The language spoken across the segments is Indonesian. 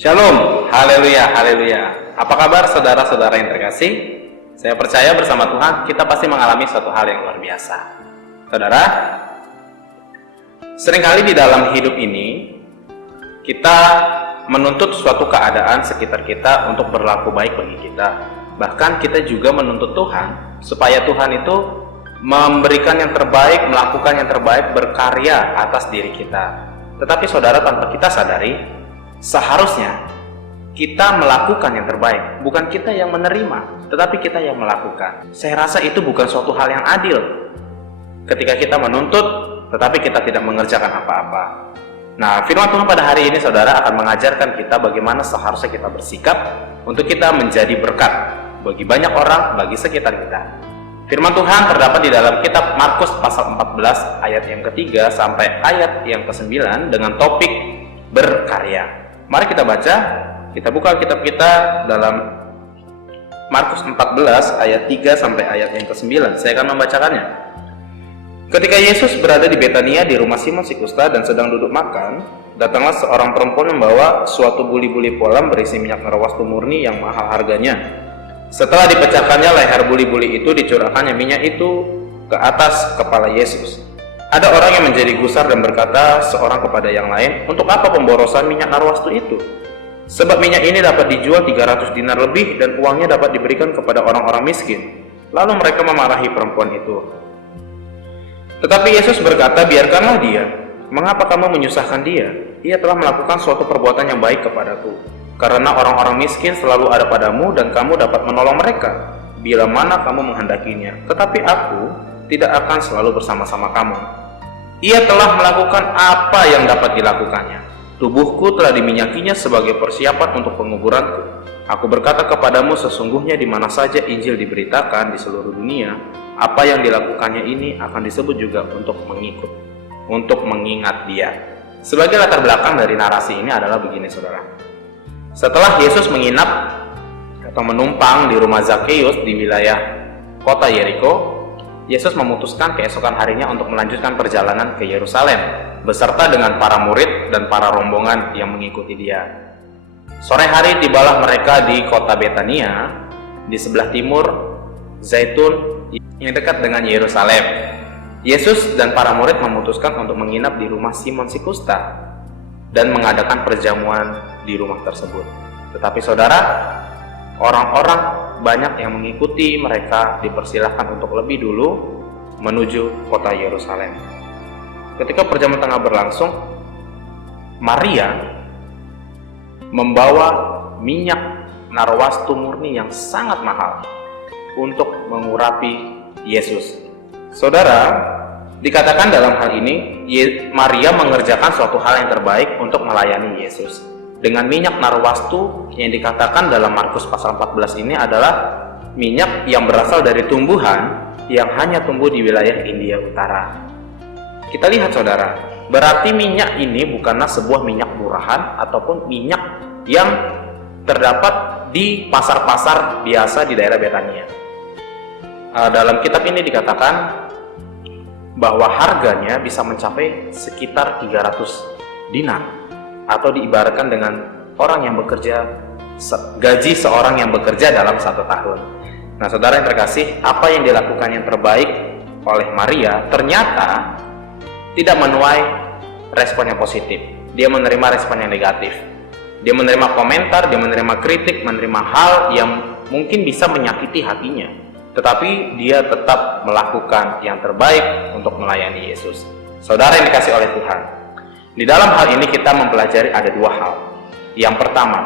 Shalom, haleluya, haleluya. Apa kabar saudara-saudara yang terkasih? Saya percaya bersama Tuhan kita pasti mengalami suatu hal yang luar biasa. Saudara, seringkali di dalam hidup ini kita menuntut suatu keadaan sekitar kita untuk berlaku baik bagi kita. Bahkan kita juga menuntut Tuhan supaya Tuhan itu memberikan yang terbaik, melakukan yang terbaik, berkarya atas diri kita. Tetapi saudara, tanpa kita sadari, seharusnya kita melakukan yang terbaik, bukan kita yang menerima, tetapi kita yang melakukan. Saya rasa itu bukan suatu hal yang adil ketika kita menuntut, tetapi kita tidak mengerjakan apa-apa. Nah, firman Tuhan pada hari ini saudara akan mengajarkan kita bagaimana seharusnya kita bersikap untuk kita menjadi berkat bagi banyak orang, bagi sekitar kita. Firman Tuhan terdapat di dalam kitab Markus pasal 14 ayat yang ketiga sampai ayat yang ke-9 dengan topik berkarya. Mari kita baca, kita buka kitab kita dalam Markus 14 ayat 3 sampai ayat yang ke-9. Saya akan membacakannya. Ketika Yesus berada di Betania di rumah Simon si Kusta dan sedang duduk makan, datanglah seorang perempuan membawa suatu buli-buli polam berisi minyak narwastu murni yang mahal harganya. Setelah dipecahkannya leher buli-buli itu, dicurahkannya minyak itu ke atas kepala Yesus. Ada orang yang menjadi gusar dan berkata seorang kepada yang lain, "Untuk apa pemborosan minyak narwastu itu? Sebab minyak ini dapat dijual 300 dinar lebih dan uangnya dapat diberikan kepada orang-orang miskin." Lalu mereka memarahi perempuan itu. Tetapi Yesus berkata, "Biarkanlah dia. Mengapa kamu menyusahkan dia? Ia telah melakukan suatu perbuatan yang baik kepadaku. Karena orang-orang miskin selalu ada padamu dan kamu dapat menolong mereka bila mana kamu menghendakinya. Tetapi aku tidak akan selalu bersama-sama kamu. Ia telah melakukan apa yang dapat dilakukannya. Tubuhku telah diminyakinya sebagai persiapan untuk penguburanku. Aku berkata kepadamu, sesungguhnya di mana saja Injil diberitakan di seluruh dunia, apa yang dilakukannya ini akan disebut juga untuk mengingat dia." Sebagai latar belakang dari narasi ini adalah begini saudara. Setelah Yesus menginap atau menumpang di rumah Zakeus di wilayah kota Yeriko, Yesus memutuskan keesokan harinya untuk melanjutkan perjalanan ke Yerusalem beserta dengan para murid dan para rombongan yang mengikuti dia. Sore hari tibalah mereka di kota Betania di sebelah timur Zaitun yang dekat dengan Yerusalem. Yesus dan para murid memutuskan untuk menginap di rumah Simon si Kusta dan mengadakan perjamuan di rumah tersebut. Tetapi saudara, orang-orang banyak yang mengikuti mereka dipersilahkan untuk lebih dulu menuju kota Yerusalem. Ketika perjamuan tengah berlangsung, Maria membawa minyak narwastu murni yang sangat mahal untuk mengurapi Yesus. Saudara, dikatakan dalam hal ini, Maria mengerjakan suatu hal yang terbaik untuk melayani Yesus. Dengan minyak narwastu yang dikatakan dalam Markus pasal 14 ini adalah minyak yang berasal dari tumbuhan yang hanya tumbuh di wilayah India Utara. Kita lihat saudara, berarti minyak ini bukanlah sebuah minyak murahan ataupun minyak yang terdapat di pasar-pasar biasa di daerah Betania. Dalam kitab ini dikatakan bahwa harganya bisa mencapai sekitar 300 dinar, atau diibaratkan dengan orang yang bekerja, gaji seorang yang bekerja dalam 1 tahun. Nah saudara yang terkasih, apa yang dilakukan yang terbaik oleh Maria ternyata tidak menuai respon yang positif. Dia menerima respon yang negatif. Dia menerima komentar, dia menerima kritik, menerima hal yang mungkin bisa menyakiti hatinya. Tetapi dia tetap melakukan yang terbaik untuk melayani Yesus. Saudara yang dikasih oleh Tuhan, di dalam hal ini kita mempelajari ada 2 hal. Yang pertama,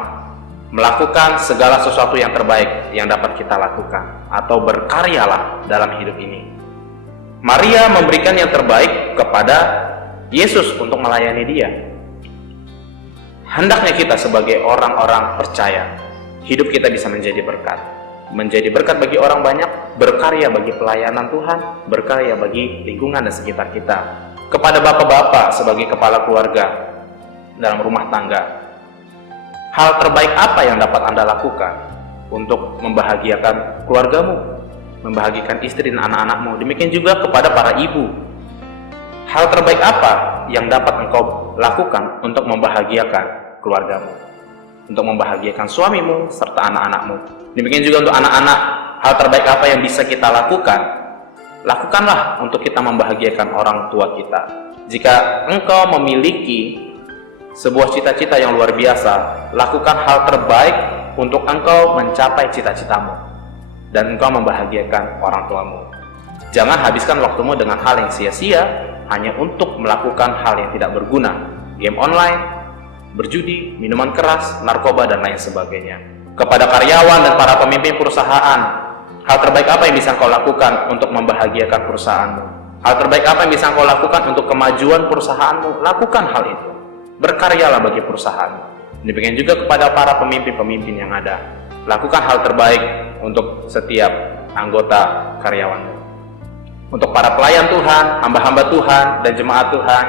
melakukan segala sesuatu yang terbaik yang dapat kita lakukan, atau berkaryalah dalam hidup ini. Maria memberikan yang terbaik kepada Yesus untuk melayani dia. Hendaknya kita sebagai orang-orang percaya, hidup kita bisa menjadi berkat. Menjadi berkat bagi orang banyak, berkarya bagi pelayanan Tuhan, berkarya bagi lingkungan dan sekitar kita. Kepada bapak-bapak sebagai kepala keluarga dalam rumah tangga, hal terbaik apa yang dapat Anda lakukan untuk membahagiakan keluargamu, membahagiakan istri dan anak-anakmu? Demikian juga kepada para ibu, hal terbaik apa yang dapat engkau lakukan untuk membahagiakan keluargamu? untuk membahagiakan suamimu serta anak-anakmu. Demikian juga untuk anak-anak, hal terbaik apa yang bisa kita lakukan? Lakukanlah untuk kita membahagiakan orang tua kita. Jika engkau memiliki sebuah cita-cita yang luar biasa, lakukan hal terbaik untuk engkau mencapai cita-citamu dan engkau membahagiakan orang tuamu. Jangan habiskan waktumu dengan hal yang sia-sia hanya untuk melakukan hal yang tidak berguna, game online, berjudi, minuman keras, narkoba, dan lain sebagainya. Kepada karyawan dan para pemimpin perusahaan, hal terbaik apa yang bisa engkau lakukan untuk membahagiakan perusahaanmu? Hal terbaik apa yang bisa engkau lakukan untuk kemajuan perusahaanmu? Lakukan hal itu. Berkaryalah bagi perusahaanmu. Demikian juga kepada para pemimpin-pemimpin yang ada. Lakukan hal terbaik untuk setiap anggota karyawanmu. Untuk para pelayan Tuhan, hamba-hamba Tuhan, dan jemaat Tuhan,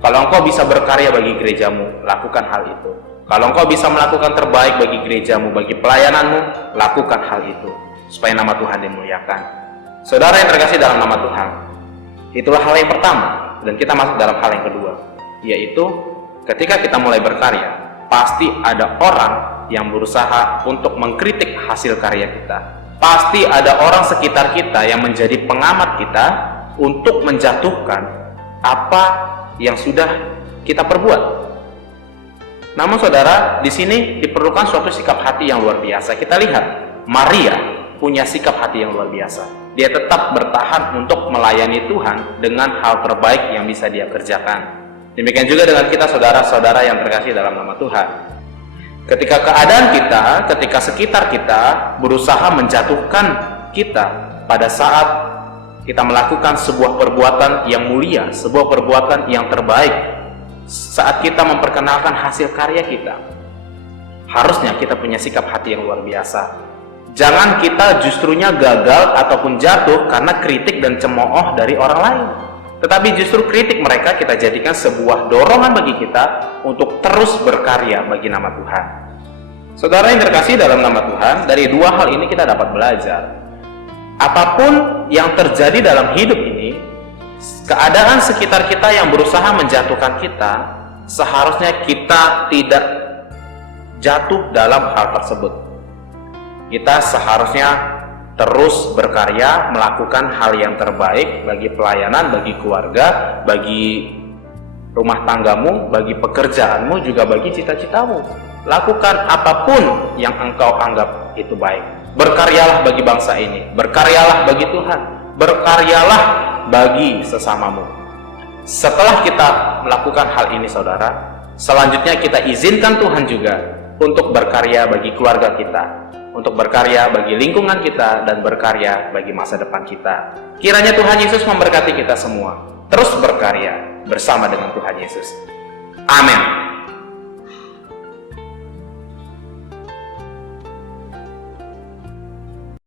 kalau engkau bisa berkarya bagi gerejamu, lakukan hal itu. Kalau engkau bisa melakukan terbaik bagi gerejamu, bagi pelayananmu, lakukan hal itu, supaya nama Tuhan dimuliakan. Saudara yang terkasih dalam nama Tuhan, itulah hal yang pertama, dan kita masuk dalam hal yang kedua, yaitu ketika kita mulai berkarya, pasti ada orang yang berusaha untuk mengkritik hasil karya kita. Pasti ada orang sekitar kita yang menjadi pengamat kita untuk menjatuhkan apa yang sudah kita perbuat. Namun saudara, di sini diperlukan suatu sikap hati yang luar biasa. Kita lihat, Maria punya sikap hati yang luar biasa. Dia tetap bertahan untuk melayani Tuhan dengan hal terbaik yang bisa dia kerjakan. Demikian juga dengan kita saudara-saudara yang terkasih dalam nama Tuhan. Ketika keadaan kita, ketika sekitar kita berusaha menjatuhkan kita pada saat kita melakukan sebuah perbuatan yang mulia, sebuah perbuatan yang terbaik, saat kita memperkenalkan hasil karya kita, harusnya kita punya sikap hati yang luar biasa. Jangan kita justrunya gagal ataupun jatuh karena kritik dan cemooh dari orang lain, tetapi justru kritik mereka kita jadikan sebuah dorongan bagi kita untuk terus berkarya bagi nama Tuhan. Saudara yang terkasih dalam nama Tuhan, dari dua hal ini kita dapat belajar. Apapun yang terjadi dalam hidup ini, keadaan sekitar kita yang berusaha menjatuhkan kita, seharusnya kita tidak jatuh dalam hal tersebut. Kita seharusnya terus berkarya, melakukan hal yang terbaik bagi pelayanan, bagi keluarga, bagi rumah tanggamu, bagi pekerjaanmu, juga bagi cita-citamu. Lakukan apapun yang engkau anggap itu baik. Berkaryalah bagi bangsa ini, berkaryalah bagi Tuhan, berkaryalah bagi sesamamu. Setelah kita melakukan hal ini saudara, selanjutnya kita izinkan Tuhan juga untuk berkarya bagi keluarga kita, untuk berkarya bagi lingkungan kita, dan berkarya bagi masa depan kita. Kiranya Tuhan Yesus memberkati kita semua, terus berkarya bersama dengan Tuhan Yesus. Amin.